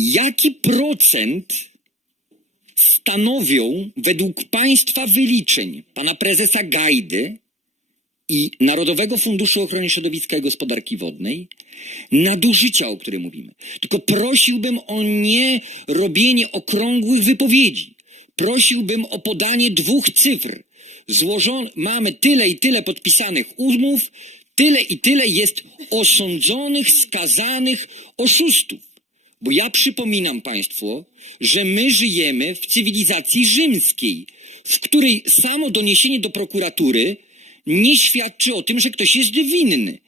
Jaki procent stanowią według państwa wyliczeń pana prezesa Gajdy i Narodowego Funduszu Ochrony Środowiska i Gospodarki Wodnej nadużycia, o których mówimy. Tylko prosiłbym o nie robienie okrągłych wypowiedzi. Prosiłbym o podanie dwóch cyfr. Złożon, mamy tyle i tyle podpisanych umów, tyle i tyle jest osądzonych, skazanych oszustów. Bo ja przypominam Państwu, że my żyjemy w cywilizacji rzymskiej, w której samo doniesienie do prokuratury nie świadczy o tym, że ktoś jest winny.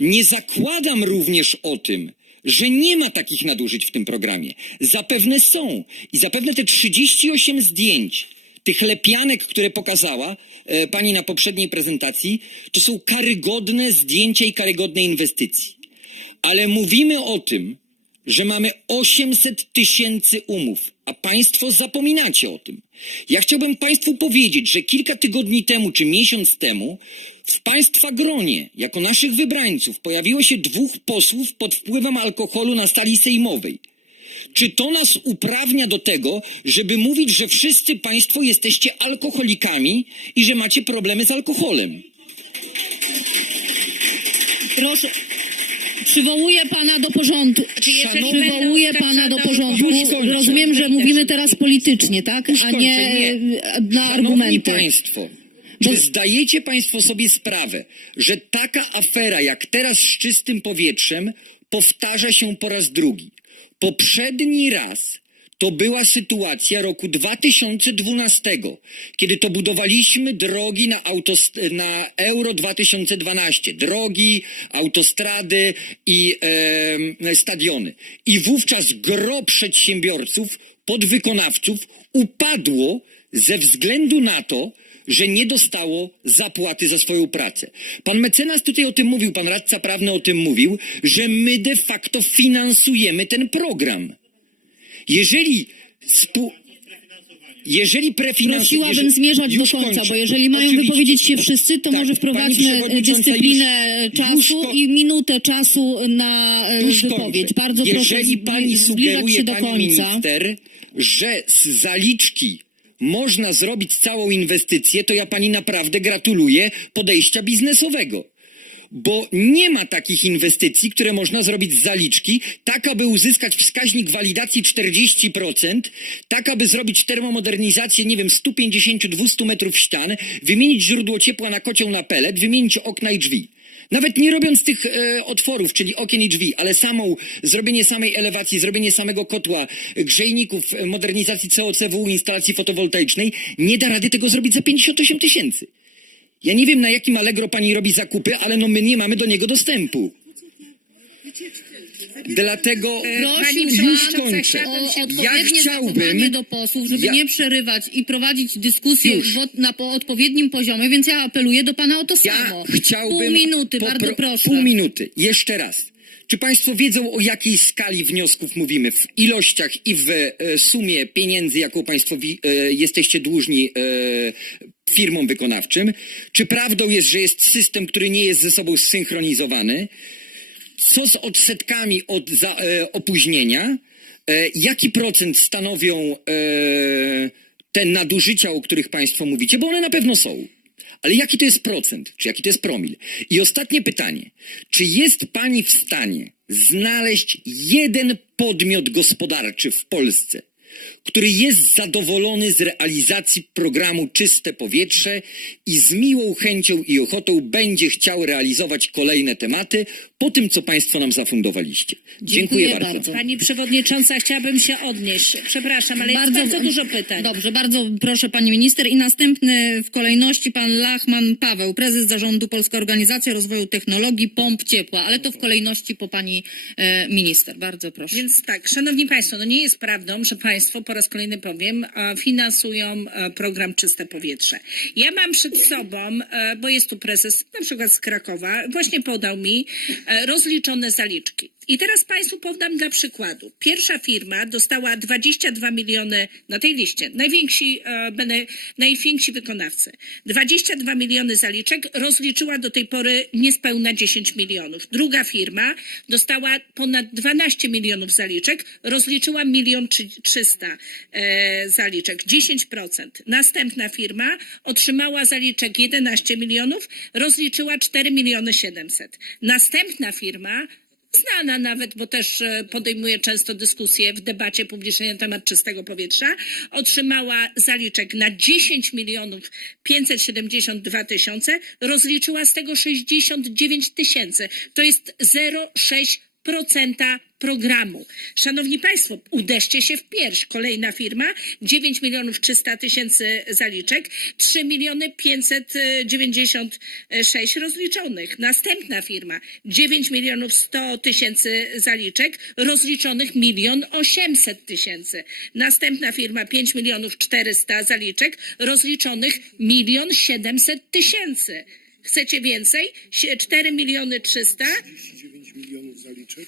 Nie zakładam również o tym, że nie ma takich nadużyć w tym programie. Zapewne są. I zapewne te 38 zdjęć, tych lepianek, które pokazała e, pani na poprzedniej prezentacji, to są karygodne zdjęcia i karygodne inwestycji. Ale mówimy o tym, że mamy 800 tysięcy umów, a Państwo zapominacie o tym. Ja chciałbym Państwu powiedzieć, że kilka tygodni temu czy miesiąc temu w Państwa gronie, jako naszych wybrańców, pojawiło się dwóch posłów pod wpływem alkoholu na sali sejmowej. Czy to nas uprawnia do tego, żeby mówić, że wszyscy Państwo jesteście alkoholikami i że macie problemy z alkoholem? Proszę. Przywołuję pana do porządku. Przywołuję pana do porządku. Rozumiem, że mówimy teraz politycznie, tak? A nie, nie. na argumenty. Państwo, czy zdajecie Państwo sobie sprawę, że taka afera jak teraz z czystym powietrzem powtarza się po raz drugi? Poprzedni raz to była sytuacja roku 2012, kiedy to budowaliśmy drogi na, autost- na Euro 2012. Drogi, autostrady i em, stadiony. I wówczas gro przedsiębiorców, podwykonawców upadło ze względu na to, że nie dostało zapłaty za swoją pracę. Pan mecenas tutaj o tym mówił, pan radca prawny o tym mówił, że my de facto finansujemy ten program. Jeżeli spół... Jeżeli prefinansujemy... Prosiłabym zmierzać do końca, bo jeżeli mają wypowiedzieć się wszyscy, to Tak, może przewodnicząca, dyscyplinę już- czasu już i minutę czasu na e, wypowiedź. kończę. Bardzo proszę Jeżeli zbli- pani zbliżać się do pani końca. minister, że z zaliczki można zrobić całą inwestycję, to ja pani naprawdę gratuluję podejścia biznesowego. Bo nie ma takich inwestycji, które można zrobić z zaliczki, tak aby uzyskać wskaźnik walidacji 40%, tak aby zrobić termomodernizację, nie wiem, 150-200 metrów ścian, wymienić źródło ciepła na kocioł na pelet, wymienić okna i drzwi. Nawet nie robiąc tych e, otworów, czyli okien i drzwi, ale samą, zrobienie samej elewacji, zrobienie samego kotła, grzejników, e, modernizacji COCW, instalacji fotowoltaicznej, nie da rady tego zrobić za 58 tysięcy. Ja nie wiem, na jakim Allegro pani robi zakupy, ale no my nie mamy do niego dostępu. Dlatego Pani już przewodnicząca, kończę. chciałabym O się odpowiednie chciałbym- zachowanie do posłów, żeby Ja- nie przerywać i prowadzić dyskusję Już. w, od- na po odpowiednim poziomie, więc ja apeluję do pana o to Ja samo. chciałbym... Pół minuty, popro- bardzo proszę. Pół minuty. Jeszcze raz. Czy Państwo wiedzą, o jakiej skali wniosków mówimy? W ilościach i w e, sumie pieniędzy, jaką Państwo wi- e, jesteście dłużni e, firmom wykonawczym? Czy prawdą jest, że jest system, który nie jest ze sobą zsynchronizowany? Co z odsetkami od za, e, opóźnienia? E, jaki procent stanowią e, te nadużycia, o których Państwo mówicie? Bo one na pewno są. Ale jaki to jest procent? Czy jaki to jest promil? I ostatnie pytanie. Czy jest Pani w stanie znaleźć jeden podmiot gospodarczy w Polsce, który jest zadowolony z realizacji programu Czyste Powietrze i z miłą chęcią i ochotą będzie chciał realizować kolejne tematy po tym, co Państwo nam zafundowaliście. Dziękuję, Dziękuję bardzo. bardzo. Pani przewodnicząca, chciałabym się odnieść. Przepraszam, ale jest bardzo dużo pytań. Dobrze, bardzo proszę pani minister. I następny w kolejności pan Lachman Paweł, prezes zarządu Polska Organizacja Rozwoju Technologii Pomp Ciepła, ale to w kolejności po pani e, minister. Bardzo proszę. Więc tak, szanowni państwo, no nie jest prawdą, że państwo, po raz kolejny powiem, e, finansują e, program Czyste Powietrze. Ja mam przed sobą, e, bo jest tu prezes na przykład z Krakowa, właśnie podał mi rozliczone zaliczki. I teraz Państwu podam dla przykładu. Pierwsza firma dostała 22 miliony na tej liście, najwięksi, e, najwięksi wykonawcy. 22 miliony zaliczek rozliczyła do tej pory niespełna 10 milionów. Druga firma dostała ponad 12 milionów zaliczek, rozliczyła milion trzy- 300 e, zaliczek, 10%. Następna firma otrzymała zaliczek 11 milionów, rozliczyła 4 miliony 700. Następna firma znana nawet, bo też e, podejmuje często dyskusje w debacie publicznej na temat czystego powietrza, otrzymała zaliczek na 10 milionów 572 tysiące, rozliczyła z tego 69 tysięcy. To jest 0,6% programu. Szanowni Państwo, uderzcie się w pierś. Kolejna firma, 9 milionów 300 tysięcy zaliczek, 3 miliony 596 rozliczonych. Następna firma, 9 milionów 100 tysięcy zaliczek, rozliczonych milion 800 tysięcy. Następna firma, 5 milionów 400 zaliczek, rozliczonych milion 700 tysięcy. Chcecie więcej? Sie- 4 miliony 300 9 milionów zaliczek.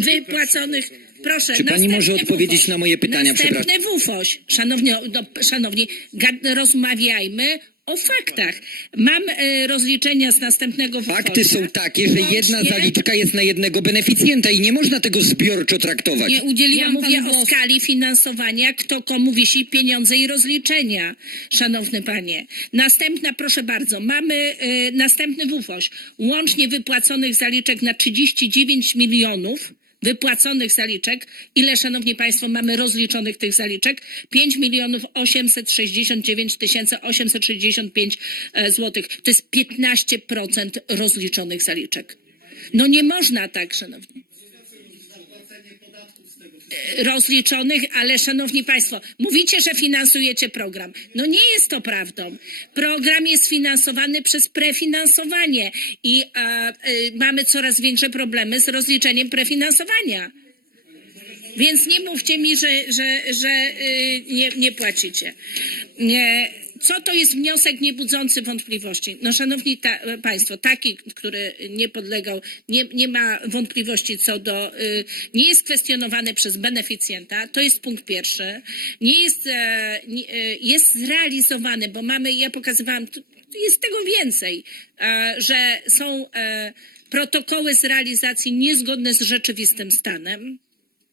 wypłaconych. Proszę, Czy pani następny może odpowiedzieć WUFOŚ. na moje pytania? Następny WUFOŚ. Szanowni, no, szanowni gad- rozmawiajmy o faktach. Mam e, rozliczenia z następnego. Fakty są takie, że jedna zaliczka jest na jednego beneficjenta i nie można tego zbiorczo traktować. Nie Ja udzieliłam mówię panu o głosu. skali finansowania, kto komu wisi pieniądze i rozliczenia, szanowny panie. Następna, proszę bardzo, mamy y, następny WUFOŚ. Łącznie wypłaconych zaliczek na 39 milionów. Wypłaconych zaliczek. Ile, szanowni państwo, mamy rozliczonych tych zaliczek? 5 milionów 869 tysięcy 865 e, złotych. To jest 15% rozliczonych zaliczek. No nie można tak, szanowni rozliczonych, ale szanowni państwo, mówicie, że finansujecie program. No nie jest to prawdą. Program jest finansowany przez prefinansowanie i a, y, mamy coraz większe problemy z rozliczeniem prefinansowania. Więc nie mówcie mi, że, że, że y, nie, nie płacicie. Nie. Co to jest wniosek niebudzący wątpliwości? No, szanowni ta, państwo, taki, który nie podlegał, nie, nie ma wątpliwości co do, y, nie jest kwestionowany przez beneficjenta, to jest punkt pierwszy. Nie jest, e, nie, e, jest zrealizowany, bo mamy, ja pokazywałam, jest tego więcej, e, że są e, protokoły z realizacji niezgodne z rzeczywistym stanem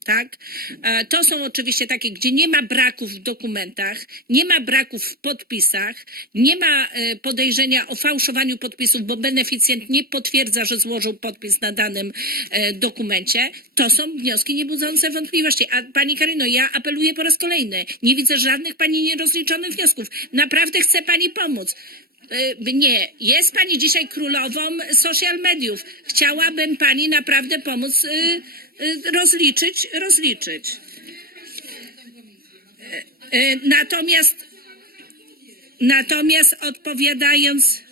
tak? E, To są oczywiście takie, gdzie nie ma braków w dokumentach, nie ma braków w podpisach, nie ma e, podejrzenia o fałszowaniu podpisów, bo beneficjent nie potwierdza, że złożył podpis na danym e, dokumencie. To są wnioski niebudzące wątpliwości. A pani Karyno, ja apeluję po raz kolejny. Nie widzę żadnych pani nierozliczonych wniosków. Naprawdę chcę pani pomóc. Y, Nie, jest pani dzisiaj królową social mediów. Chciałabym pani naprawdę pomóc rozliczyć, rozliczyć. Y, y, Natomiast, natomiast odpowiadając,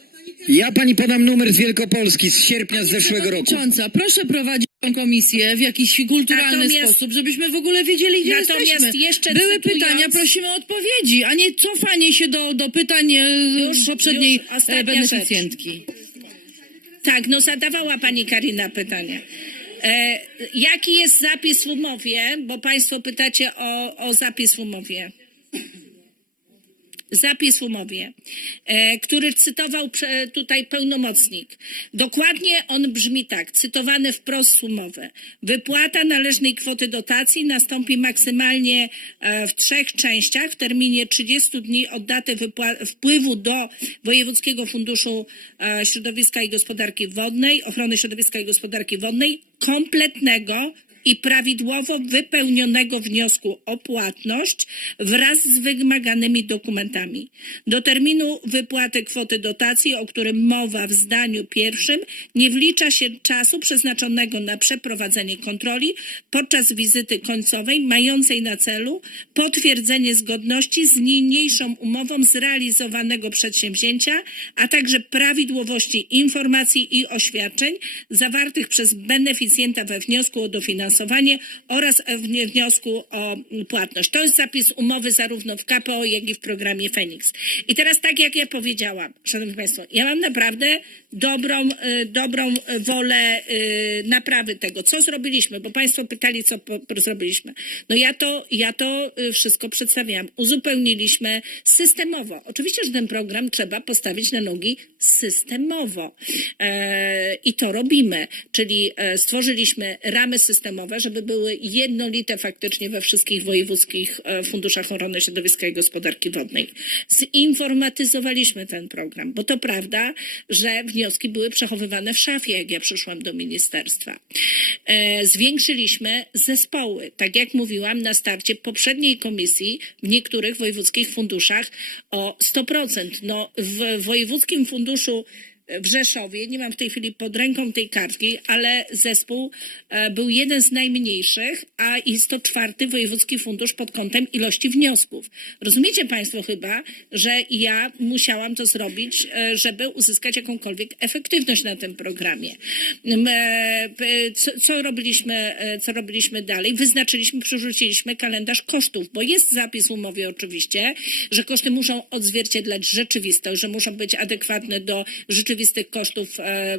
Ja pani podam numer z Wielkopolski z sierpnia z zeszłego roku. Przewodnicząca, proszę prowadzić tę komisję w jakiś kulturalny Natomiast- sposób, żebyśmy w ogóle wiedzieli, gdzie Natomiast jesteśmy. jeszcze Były cytując- pytania, prosimy o odpowiedzi, a nie cofanie się do, do pytań e, Już- poprzedniej już e, beneficjentki. tak, no zadawała pani Karina pytanie. E, jaki jest zapis w umowie? Bo państwo pytacie o, o zapis w umowie. Zapis w umowie, e, który cytował tutaj pełnomocnik. Dokładnie on brzmi tak, cytowany wprost z umowy. Wypłata należnej kwoty dotacji nastąpi maksymalnie e, w trzech częściach w terminie 30 dni od daty wpływu do Wojewódzkiego Funduszu e, Środowiska i Gospodarki Wodnej, Ochrony Środowiska i Gospodarki Wodnej, kompletnego i prawidłowo wypełnionego wniosku o płatność wraz z wymaganymi dokumentami. Do terminu wypłaty kwoty dotacji, o którym mowa w zdaniu pierwszym, nie wlicza się czasu przeznaczonego na przeprowadzenie kontroli podczas wizyty końcowej, mającej na celu potwierdzenie zgodności z niniejszą umową zrealizowanego przedsięwzięcia, a także prawidłowości informacji i oświadczeń zawartych przez beneficjenta we wniosku o dofinansowanie finansowanie oraz wnie- wniosku o mm, płatność. To jest zapis umowy zarówno w KPO, jak i w programie Fenix. I teraz tak jak ja powiedziałam, Szanowni Państwo, ja mam naprawdę dobrą, e, dobrą e, wolę e, naprawy tego, co zrobiliśmy, bo Państwo pytali, co zrobiliśmy. No ja to, ja to wszystko przedstawiałam. Uzupełniliśmy systemowo. Oczywiście, że ten program trzeba postawić na nogi systemowo. E, I to robimy. Czyli e, stworzyliśmy ramy systemowe, żeby były jednolite faktycznie we wszystkich wojewódzkich e, funduszach ochrony środowiska i gospodarki wodnej. Zinformatyzowaliśmy ten program, bo to prawda, że wnioski były przechowywane w szafie, jak ja przyszłam do ministerstwa. E, Zwiększyliśmy zespoły. Tak jak mówiłam na starcie poprzedniej komisji w niektórych wojewódzkich funduszach o 100%. No, w wojewódzkim funduszu w Rzeszowie, nie mam w tej chwili pod ręką tej kartki, ale zespół e, był jeden z najmniejszych, a jest to czwarty wojewódzki fundusz pod kątem ilości wniosków. Rozumiecie Państwo chyba, że ja musiałam to zrobić, e, żeby uzyskać jakąkolwiek efektywność na tym programie. E, Co, robiliśmy, co robiliśmy dalej? Wyznaczyliśmy, przerzuciliśmy kalendarz kosztów, bo jest zapis w umowie oczywiście, że koszty muszą odzwierciedlać rzeczywistość, że muszą być adekwatne do rzeczywistych kosztów e, e,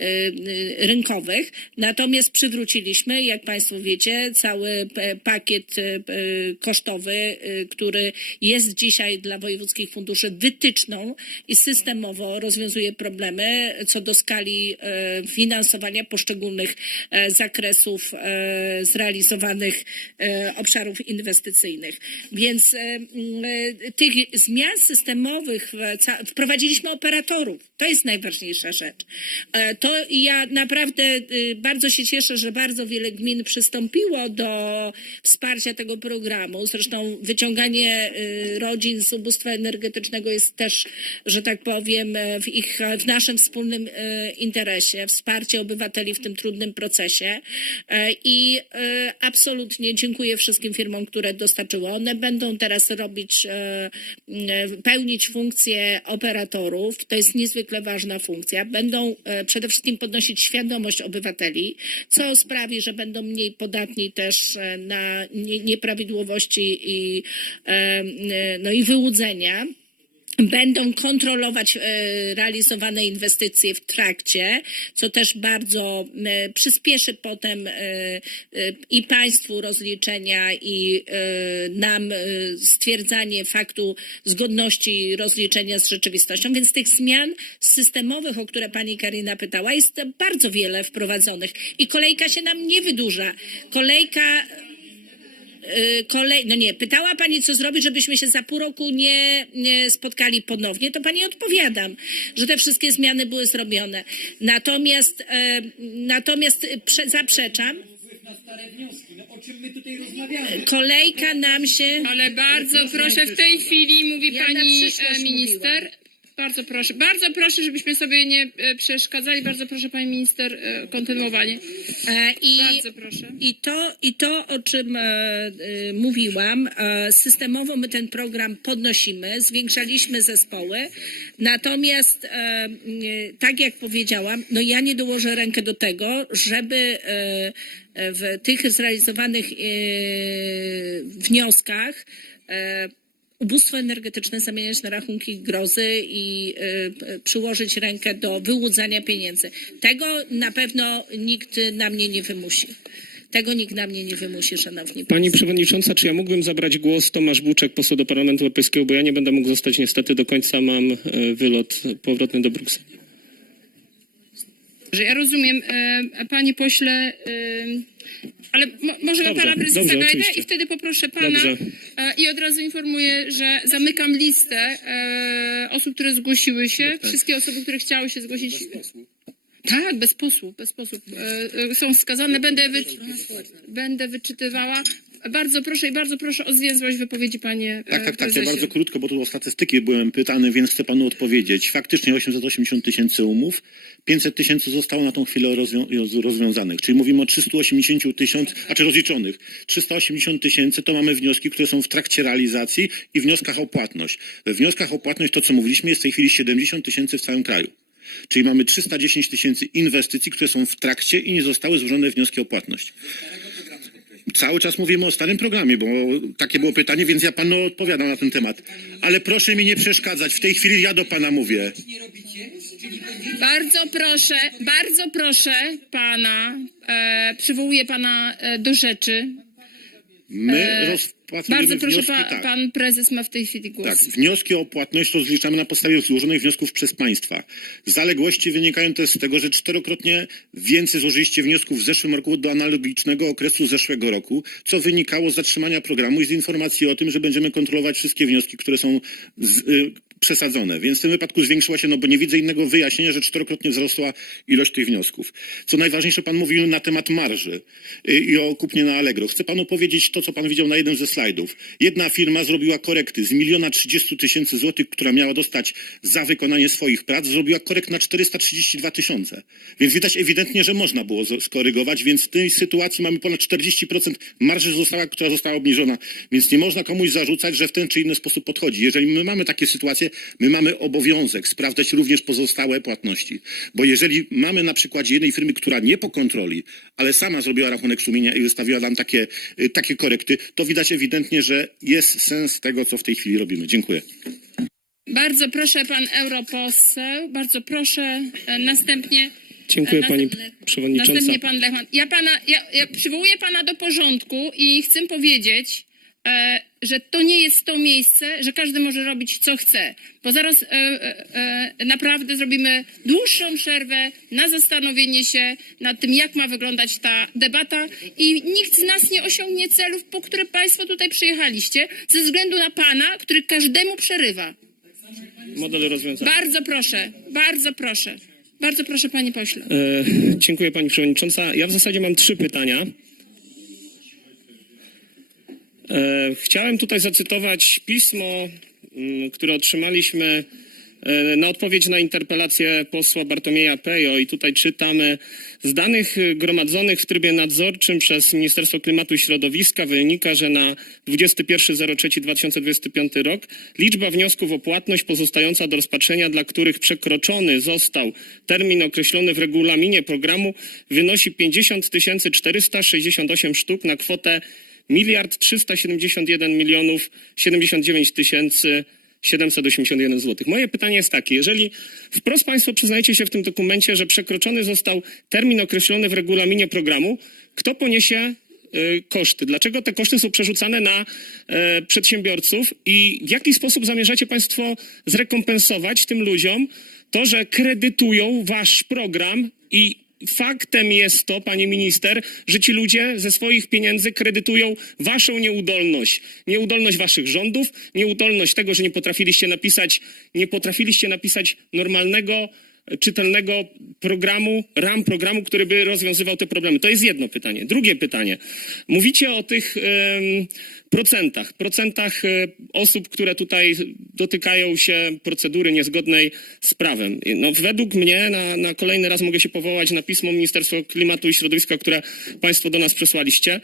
e, rynkowych. Natomiast przywróciliśmy, jak Państwo wiecie, cały pakiet kosztowy, który jest dzisiaj dla wojewódzkich funduszy wytyczną i systemowo rozwiązuje problemy co do skali finansowania poszczególnych zakresów zrealizowanych obszarów inwestycyjnych. Więc tych zmian systemowych wprowadziliśmy operatorów. To jest najważniejsza rzecz. E, To ja naprawdę y, bardzo się cieszę, że bardzo wiele gmin przystąpiło do wsparcia tego programu. Zresztą wyciąganie y, rodzin z ubóstwa energetycznego jest też, że tak powiem, e, w ich, w naszym wspólnym e, interesie. Wsparcie obywateli w tym trudnym procesie. I absolutnie dziękuję wszystkim firmom, które dostarczyły. One będą teraz robić, pełnić funkcję operatorów. To jest niezwykle ważna funkcja. Będą e, przede wszystkim podnosić świadomość obywateli, co sprawi, że będą mniej podatni też e, na nie- nieprawidłowości i, e, no i wyłudzenia będą kontrolować e, realizowane inwestycje w trakcie, co też bardzo e, przyspieszy potem e, i państwu rozliczenia i nam stwierdzanie faktu zgodności rozliczenia z rzeczywistością. Więc tych zmian systemowych, o które pani Karina pytała, jest bardzo wiele wprowadzonych i kolejka się nam nie wydłuża. Kolejka kolej, no nie, pytała pani, co zrobić, żebyśmy się za pół roku nie, nie spotkali ponownie, to pani odpowiadam, że te wszystkie zmiany były zrobione. Natomiast, e, natomiast prze, zaprzeczam, na stare wnioski. O czym my tutaj rozmawiamy? kolejka nam się... Ale bardzo proszę, w tej chwili mówi Ja pani e, minister. Bardzo proszę, bardzo proszę, żebyśmy sobie nie e, przeszkadzali. Bardzo proszę pani minister, e, kontynuowanie. E, i, Bardzo proszę. I to, I to, o czym e, e, mówiłam, e, systemowo my ten program podnosimy, zwiększaliśmy zespoły, natomiast, e, m, tak jak powiedziałam, no ja nie dołożę rękę do tego, żeby e, e, w tych zrealizowanych e, wnioskach e, ubóstwo energetyczne zamieniać na rachunki grozy i p- przyłożyć rękę do wyłudzania pieniędzy. Tego na pewno nikt na mnie nie wymusi. Tego nikt na mnie nie wymusi, szanowni Pani państwo. Przewodnicząca, czy ja mógłbym zabrać głos? Tomasz Buczek, poseł do Parlamentu Europejskiego, bo ja nie będę mógł zostać niestety do końca. Mam e, wylot powrotny do Brukseli. Że ja rozumiem, e, panie pośle, e, ale mo, może Dobrze, pana prezesa dobrze, Gajdę oczywiście. i wtedy poproszę pana Dobrze. e, i od razu informuję, że zamykam listę e, osób, które zgłosiły się. Wszystkie osoby, które chciały się zgłosić. Tak, bez posłów, bez posłów. E, e, są wskazane, będę, wy, będę wyczytywała. Bardzo proszę i bardzo proszę o zwięzłość wypowiedzi, panie e, Tak, tak, tak. Ja prezesie. bardzo krótko, bo tu o statystyki byłem pytany, więc chcę panu odpowiedzieć. Faktycznie 880 tysięcy umów, 500 tysięcy zostało na tą chwilę rozwią- roz- rozwiązanych, czyli mówimy o 380 tysiąc, a czy rozliczonych. 380 tysięcy to mamy wnioski, które są w trakcie realizacji i wnioskach o płatność. We wnioskach o płatność to, co mówiliśmy, jest w tej chwili 70 tysięcy w całym kraju. Czyli mamy 310 tysięcy inwestycji, które są w trakcie i nie zostały złożone wnioski o płatność. Cały czas mówimy o starym programie, bo takie było pytanie, więc ja panu odpowiadam na ten temat. Ale proszę mi nie przeszkadzać. W tej chwili ja do pana mówię. Bardzo proszę, bardzo proszę pana, e, przywołuję pana e, do rzeczy. My E, rozpatrujemy Bardzo proszę, wnioski, pa, tak. pan prezes ma w tej chwili głos. Tak, wnioski o płatność rozliczamy na podstawie złożonych wniosków przez państwa. Zaległości wynikają też z tego, że czterokrotnie więcej złożyliście wniosków w zeszłym roku do analogicznego okresu zeszłego roku, co wynikało z zatrzymania programu i z informacji o tym, że będziemy kontrolować wszystkie wnioski, które są z, y, przesadzone. Więc w tym wypadku zwiększyła się, no bo nie widzę innego wyjaśnienia, że czterokrotnie wzrosła ilość tych wniosków. Co najważniejsze, pan mówił na temat marży y, i o kupnie na Allegro. Chcę panu powiedzieć to, co pan widział na jednym ze slajdów. Jedna firma zrobiła korekty z miliona 30 tysięcy złotych, która miała dostać za wykonanie swoich prac, zrobiła korekt na 432 tysiące. Więc widać ewidentnie, że można było skorygować, więc w tej sytuacji mamy ponad 40% marży, została, która została obniżona. Więc nie można komuś zarzucać, że w ten czy inny sposób podchodzi. Jeżeli my mamy takie sytuacje, my mamy obowiązek sprawdzać również pozostałe płatności. Bo jeżeli mamy na przykładzie jednej firmy, która nie po kontroli, ale sama zrobiła rachunek sumienia i wystawiła nam takie, y, takie korekty, to widać ewidentnie, że jest sens tego, co w tej chwili robimy. Dziękuję. Bardzo proszę pan europoseł, bardzo proszę. E, następnie. Dziękuję e, pani następnie- przewodnicząca. Następnie pan Lechman. Ja pana, ja, ja przywołuję pana do porządku i chcę powiedzieć, że to nie jest to miejsce, że każdy może robić co chce, bo zaraz e, e, e, naprawdę zrobimy dłuższą przerwę na zastanowienie się nad tym, jak ma wyglądać ta debata i nikt z nas nie osiągnie celów, po które państwo tutaj przyjechaliście, ze względu na pana, który każdemu przerywa. Model rozwiązania. Bardzo proszę, bardzo proszę. Bardzo proszę, panie pośle. E, dziękuję pani przewodnicząca. Ja w zasadzie mam trzy pytania. E, chciałem tutaj zacytować pismo, mm, które otrzymaliśmy e, na odpowiedź na interpelację posła Bartomieja Pejo i tutaj czytamy z danych gromadzonych w trybie nadzorczym przez Ministerstwo Klimatu i Środowiska wynika, że na 21.03.2025 rok liczba wniosków o płatność pozostająca do rozpatrzenia, dla których przekroczony został termin określony w regulaminie programu wynosi 50 468 sztuk na kwotę miliard 371 milionów 79 tysięcy 781 zł. Moje pytanie jest takie, jeżeli wprost Państwo przyznajecie się w tym dokumencie, że przekroczony został termin określony w regulaminie programu, kto poniesie y, koszty? Dlaczego te koszty są przerzucane na e, przedsiębiorców i w jaki sposób zamierzacie Państwo zrekompensować tym ludziom to, że kredytują Wasz program i Faktem jest to, panie minister, że ci ludzie ze swoich pieniędzy kredytują waszą nieudolność. Nieudolność waszych rządów, nieudolność tego, że nie potrafiliście napisać, nie potrafiliście napisać normalnego, czytelnego programu, ram programu, który by rozwiązywał te problemy. To jest jedno pytanie. Drugie pytanie. Mówicie o tych procentach, procentach e, osób, które tutaj dotykają się procedury niezgodnej z prawem. No, według mnie na, na kolejny raz mogę się powołać na pismo Ministerstwa Klimatu i Środowiska, które Państwo do nas przesłaliście.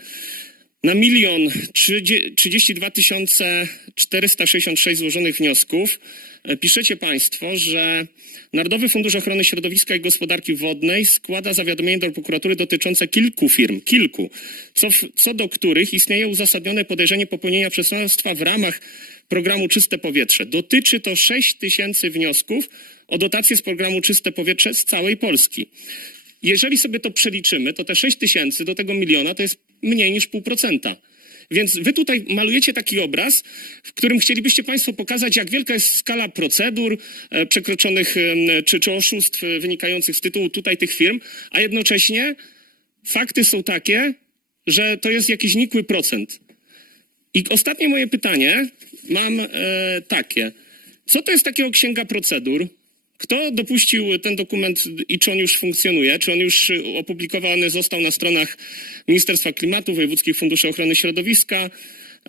Na milion trzydzie- 32 tysiące 466 złożonych wniosków e, piszecie Państwo, że Narodowy Fundusz Ochrony Środowiska i Gospodarki Wodnej składa zawiadomienie do prokuratury dotyczące kilku firm, kilku, co, co do których istnieje uzasadnione podejrzenie popełnienia przestępstwa w ramach programu Czyste Powietrze. Dotyczy to 6 tysięcy wniosków o dotacje z programu Czyste Powietrze z całej Polski. Jeżeli sobie to przeliczymy, to te 6 tysięcy do tego miliona to jest mniej niż pół procenta. Więc wy tutaj malujecie taki obraz, w którym chcielibyście Państwo pokazać, jak wielka jest skala procedur e, przekroczonych em, czy, czy oszustw e, wynikających z tytułu tutaj tych firm, a jednocześnie fakty są takie, że to jest jakiś nikły procent. I ostatnie moje pytanie mam e, takie. Co to jest takiego księga procedur? Kto dopuścił ten dokument i czy on już funkcjonuje? Czy on już y, opublikowany został na stronach Ministerstwa Klimatu, Wojewódzkich Funduszy Ochrony Środowiska,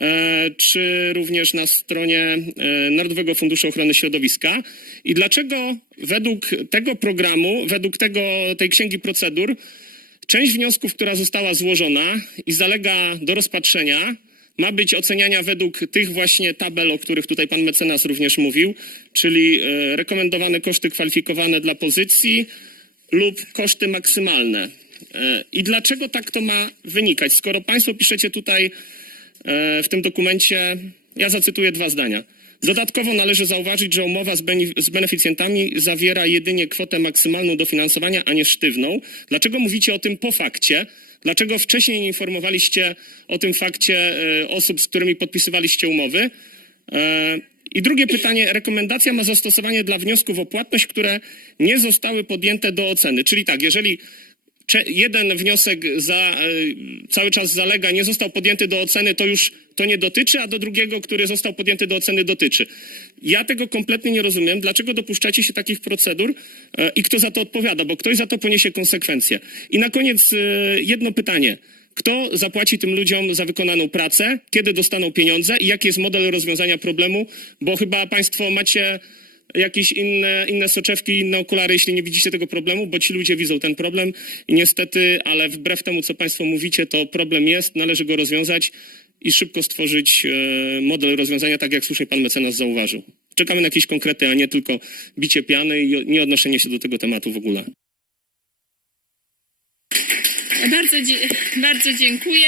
e, czy również na stronie e, Narodowego Funduszu Ochrony Środowiska? I dlaczego według tego programu, według tego, tej księgi procedur, część wniosków, która została złożona i zalega do rozpatrzenia, ma być oceniania według tych właśnie tabel, o których tutaj pan mecenas również mówił, czyli e, rekomendowane koszty kwalifikowane dla pozycji lub koszty maksymalne. E, I dlaczego tak to ma wynikać? Skoro państwo piszecie tutaj e, w tym dokumencie, ja zacytuję dwa zdania. Dodatkowo należy zauważyć, że umowa z, bene- z beneficjentami zawiera jedynie kwotę maksymalną dofinansowania, a nie sztywną. Dlaczego mówicie o tym po fakcie? Dlaczego wcześniej nie informowaliście o tym fakcie e, osób, z którymi podpisywaliście umowy? E, I drugie pytanie. Rekomendacja ma zastosowanie dla wniosków o płatność, które nie zostały podjęte do oceny. Czyli tak, jeżeli jeden wniosek za, e, cały czas zalega, nie został podjęty do oceny, to już to nie dotyczy, a do drugiego, który został podjęty do oceny, dotyczy. Ja tego kompletnie nie rozumiem. Dlaczego dopuszczacie się takich procedur e, i kto za to odpowiada, bo ktoś za to poniesie konsekwencje. I na koniec e, jedno pytanie. Kto zapłaci tym ludziom za wykonaną pracę? Kiedy dostaną pieniądze? I jaki jest model rozwiązania problemu? Bo chyba państwo macie jakieś inne, inne soczewki, inne okulary, jeśli nie widzicie tego problemu, bo ci ludzie widzą ten problem i niestety, ale wbrew temu, co państwo mówicie, to problem jest, należy go rozwiązać i szybko stworzyć e, model rozwiązania, tak jak słusznie pan mecenas zauważył. Czekamy na jakieś konkrety, a nie tylko bicie piany i nie odnoszenie się do tego tematu w ogóle. Bardzo, bardzo dziękuję.